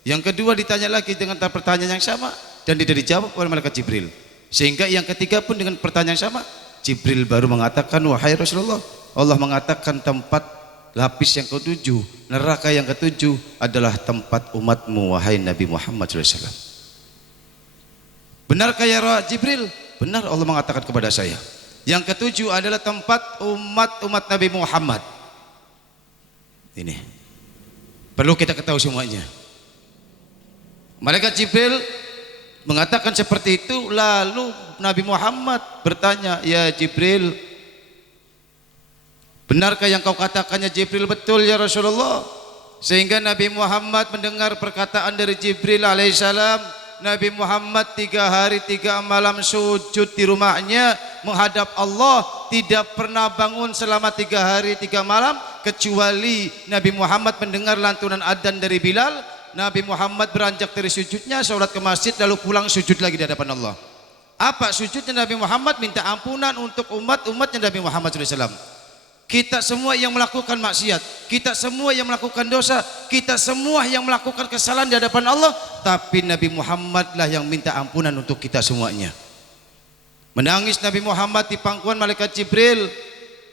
Yang kedua ditanya lagi dengan pertanyaan yang sama dan tidak dijawab oleh malaikat Jibril. Sehingga yang ketiga pun dengan pertanyaan yang sama, Jibril baru mengatakan, wahai Rasulullah, Allah mengatakan tempat lapis yang ketujuh, neraka yang ketujuh adalah tempat umatmu, wahai Nabi Muhammad SAW. Benarkah ya Jibril? Benar, Allah mengatakan kepada saya. Yang ketujuh adalah tempat umat Nabi Muhammad. Ini perlu kita ketahui semuanya. Malaikat Jibril mengatakan seperti itu, lalu Nabi Muhammad bertanya, ya Jibril, benarkah yang kau katakannya Jibril? Betul ya Rasulullah. Sehingga Nabi Muhammad mendengar perkataan dari Jibril alaihissalam. Nabi Muhammad 3 hari 3 malam sujud di rumahnya menghadap Allah, tidak pernah bangun selama 3 hari 3 malam kecuali Nabi Muhammad mendengar lantunan adzan dari Bilal. Nabi Muhammad beranjak dari sujudnya, sholat ke masjid, lalu pulang sujud lagi di hadapan Allah. Apa sujudnya Nabi Muhammad? Minta ampunan untuk umatnya Nabi Muhammad SAW. Kita semua yang melakukan maksiat, kita semua yang melakukan dosa, kita semua yang melakukan kesalahan di hadapan Allah, tapi Nabi Muhammad lah yang minta ampunan untuk kita semuanya. Menangis Nabi Muhammad di pangkuan malaikat Jibril,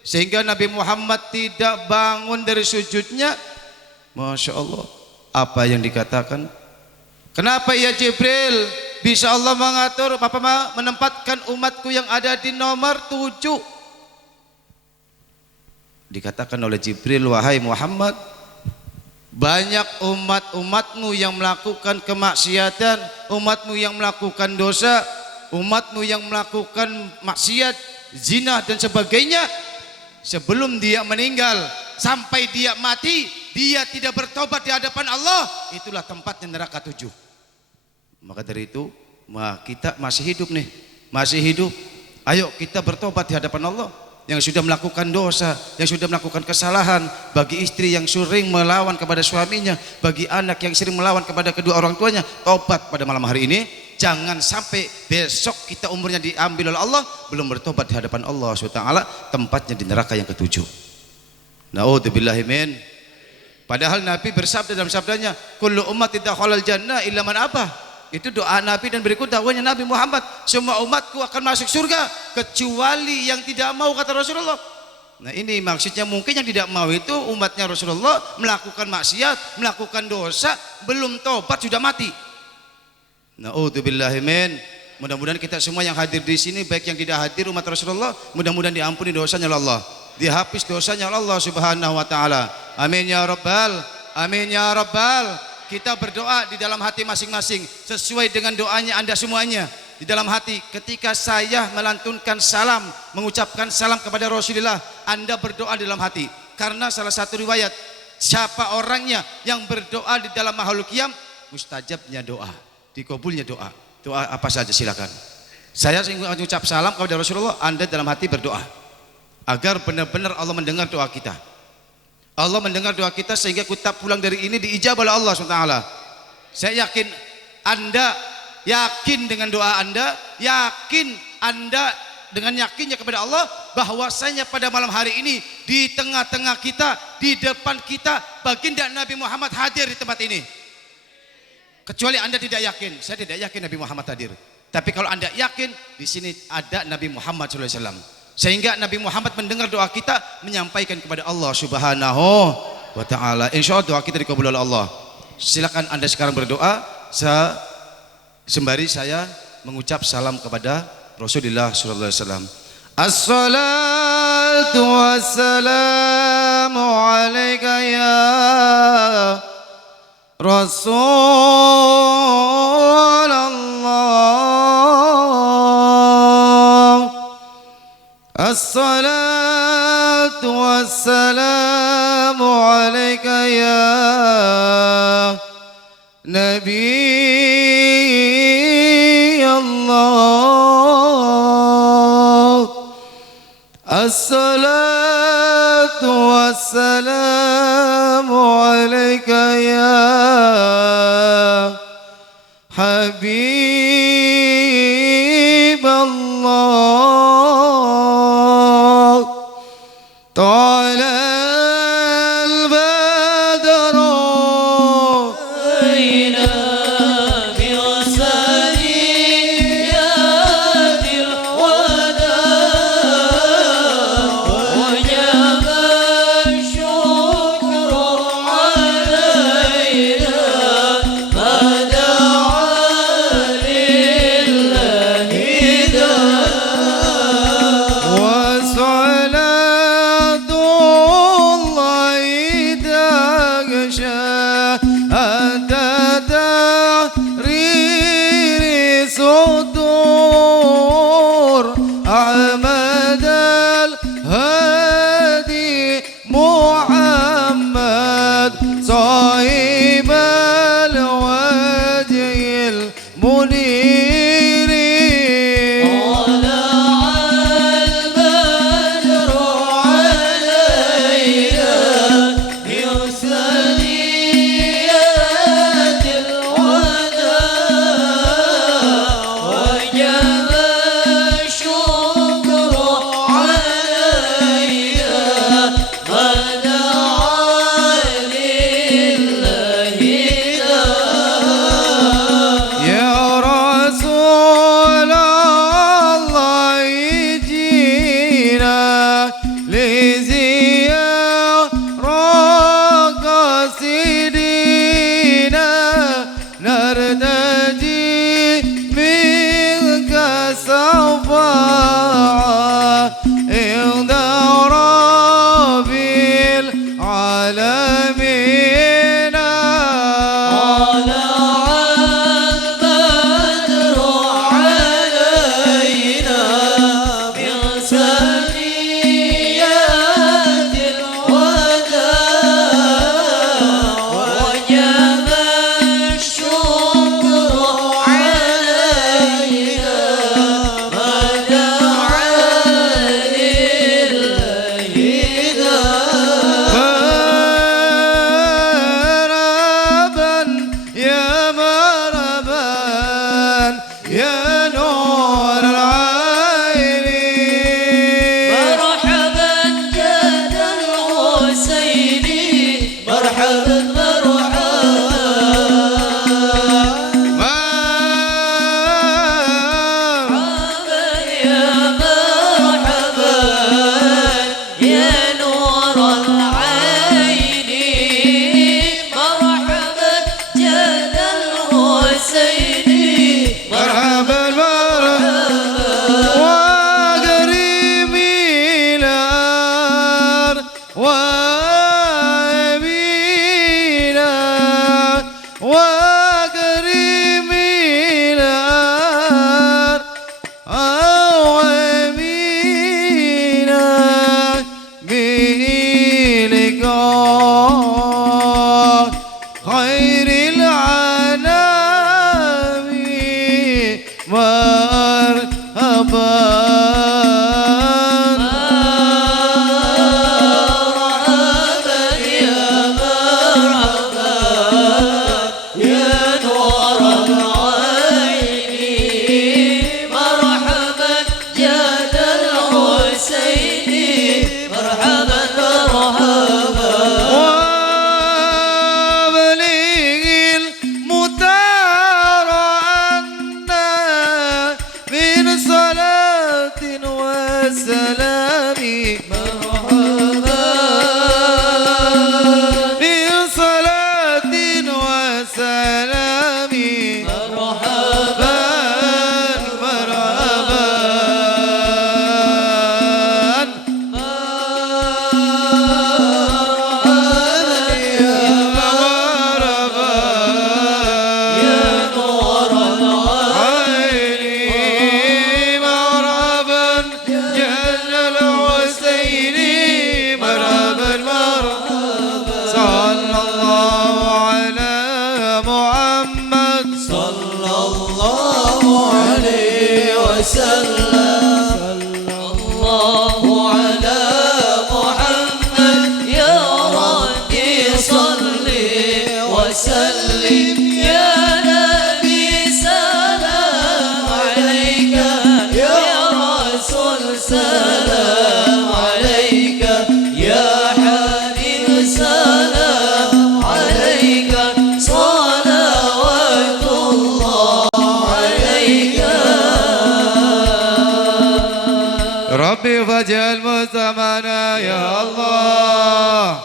sehingga Nabi Muhammad tidak bangun dari sujudnya. Masya Allah, apa yang dikatakan? Kenapa ya Jibril bisa Allah mengatur, menempatkan umatku yang ada di nomor 7? Dikatakan oleh Jibril, wahai Muhammad, banyak umatmu yang melakukan kemaksiatan, umatmu yang melakukan dosa, umatmu yang melakukan maksiat, zina dan sebagainya. Sebelum dia meninggal, sampai dia mati, dia tidak bertobat di hadapan Allah, itulah tempatnya neraka 7. Maka dari itu, kita masih hidup nih, masih hidup. Ayo kita bertobat di hadapan Allah. Yang sudah melakukan dosa, yang sudah melakukan kesalahan, bagi istri yang sering melawan kepada suaminya, bagi anak yang sering melawan kepada kedua orang tuanya, tobat pada malam hari ini. Jangan sampai besok kita umurnya diambil oleh Allah belum bertobat di hadapan Allah SWT, tempatnya di neraka yang ke-7. Na'udzubillahi min. Padahal Nabi bersabda dalam sabdanya, kullu ummati dakhalal jannah illa man abah. Itu doa Nabi dan berikut dakwahnya Nabi Muhammad, semua umatku akan masuk surga kecuali yang tidak mau, kata Rasulullah. Nah ini maksudnya mungkin yang tidak mau itu umatnya Rasulullah melakukan maksiat, melakukan dosa, belum tobat sudah mati. Na'udzubillahi min. Mudah-mudahan kita semua yang hadir di sini, baik yang tidak hadir umat Rasulullah, mudah-mudahan diampuni dosanya oleh Allah, dihapus dosanya oleh Allah Subhanahu wa taala. Amin ya rabbal, amin ya rabbal. Kita berdoa di dalam hati masing-masing sesuai dengan doanya Anda semuanya. Di dalam hati ketika saya melantunkan salam, mengucapkan salam kepada Rasulullah, Anda berdoa di dalam hati. Karena salah satu riwayat, siapa orangnya yang berdoa di dalam mahal qiyam, mustajabnya doa, dikabulnya doa. Doa apa saja silakan. Saya mengucap salam kepada Rasulullah, Anda dalam hati berdoa agar benar-benar Allah mendengar doa kita. Allah mendengar doa kita sehingga kita pulang dari ini diijabah oleh Allah SWT. Saya yakin Anda yakin dengan doa Anda, yakin Anda dengan yakinnya kepada Allah bahwasanya pada malam hari ini di tengah-tengah kita, di depan kita, baginda Nabi Muhammad hadir di tempat ini. Kecuali Anda tidak yakin, saya tidak yakin Nabi Muhammad hadir. Tapi kalau Anda yakin, di sini ada Nabi Muhammad SAW. Sehingga Nabi Muhammad mendengar doa kita, menyampaikan kepada Allah Subhanahu wa ta'ala. Insya Allah doa kita dikabul oleh Allah. Silakan Anda sekarang berdoa sembari saya mengucap salam kepada Rasulullah sallallahu alaihi wasallam. Assalatu wassalamu alaika ya Rasulullah. Assalatu wassalamu alaika ya Nabi Allah. Assalatu wassalamu alaika ya Habib Allah. Ta'ala al-badr أين بوسانيات الوداع وجب الشكر علينا ما دعا لله داع وصلاة الله تغشى تحرير صدور أحمد الهادي محمد صاحب الوجه المنير. طلع البدر علينا بوسانيات الوداع وجب الشكر علينا ما دعا لله داع يا رسول الله جينا لزيارة قاصدينا نرتجي منك شفاعة عند رب العالمين. طلع البدر علينا بثنيات الوداع وجب الشكر علينا ما دعا لله داع مرحبا يا مرحبا يا نور العين. مرحبا جد الحسيني مرحبا مرحبا يا مرحبا يا نور العين مرحبا جد الحسيني مرحبا وقريب الار وابينا وقريب الار وابينا بلقاء خير العنام مرحبا. مرحبا ربي فاجعل مستمعنا يا الله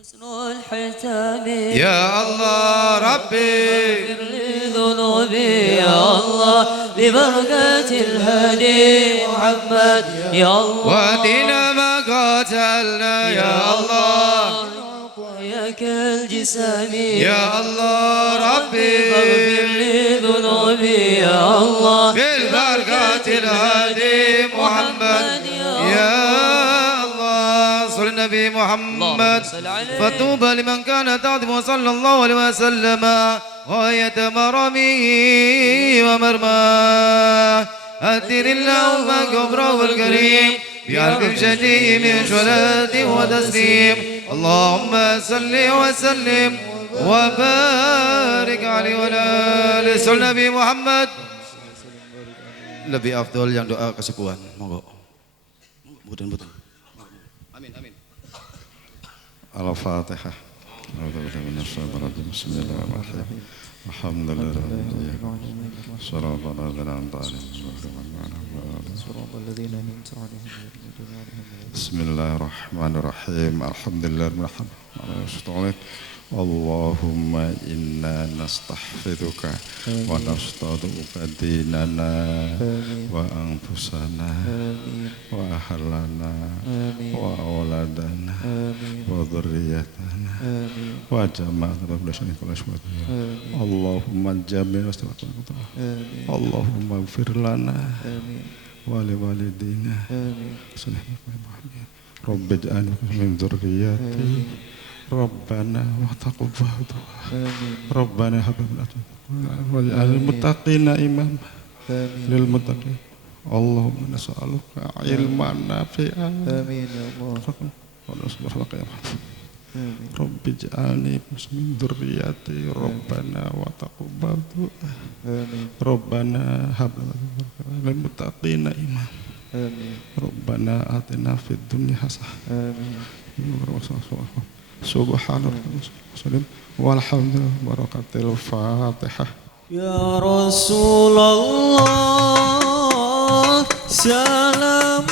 حسن الختام يا الله ربي اغفر لي ذنوبي يا الله ببركة الهادي محمد يا الله وادنا ما قاتلنا يا الله وياك الجسام يا الله ربي فاغفر لي ذنوبي يا الله بالبركة الهادي محمد يا الله صل النبي محمد فطوبى لمن كان تعظم صلى الله عليه وسلم غاية مرمه ومرماه أثر اللهم كبره الكريم بألف شديد من صلاة وتسليم اللهم صل وسلم وبارك عليه وعلى آله صل النبي محمد lebih afdol yang doa kesepuhan monggo budan amin amin al-fatihah bismillahirrahmanirrahim alhamdulillah bismillahirrahmanirrahim alhamdulillah Allahumma inna nastahfiduka wa nastaduka dinana wa anfusana wa ahlana wa awladana wa dhurriyatana wa jama'atana Allahumma jami'a Allahumma ighfir lana wa li walidina Rabbi ij'alna min dhurriyyati Rabbana wa taqabbal du'a Rabbana hab lana waj'al muttaqina imama lil muttaqin Allahumma nas'aluka ilman nafi'an amin ya Allah Rabbi ij'alni min dzurriyyati Rabbana wa taqabbal du'a Rabbana hab lana lil muttaqina imama amin Rabbana atina fid dunya hasanah amin Subhanallah walhamdulillah barakatil Fatihah Ya Rasulullah salam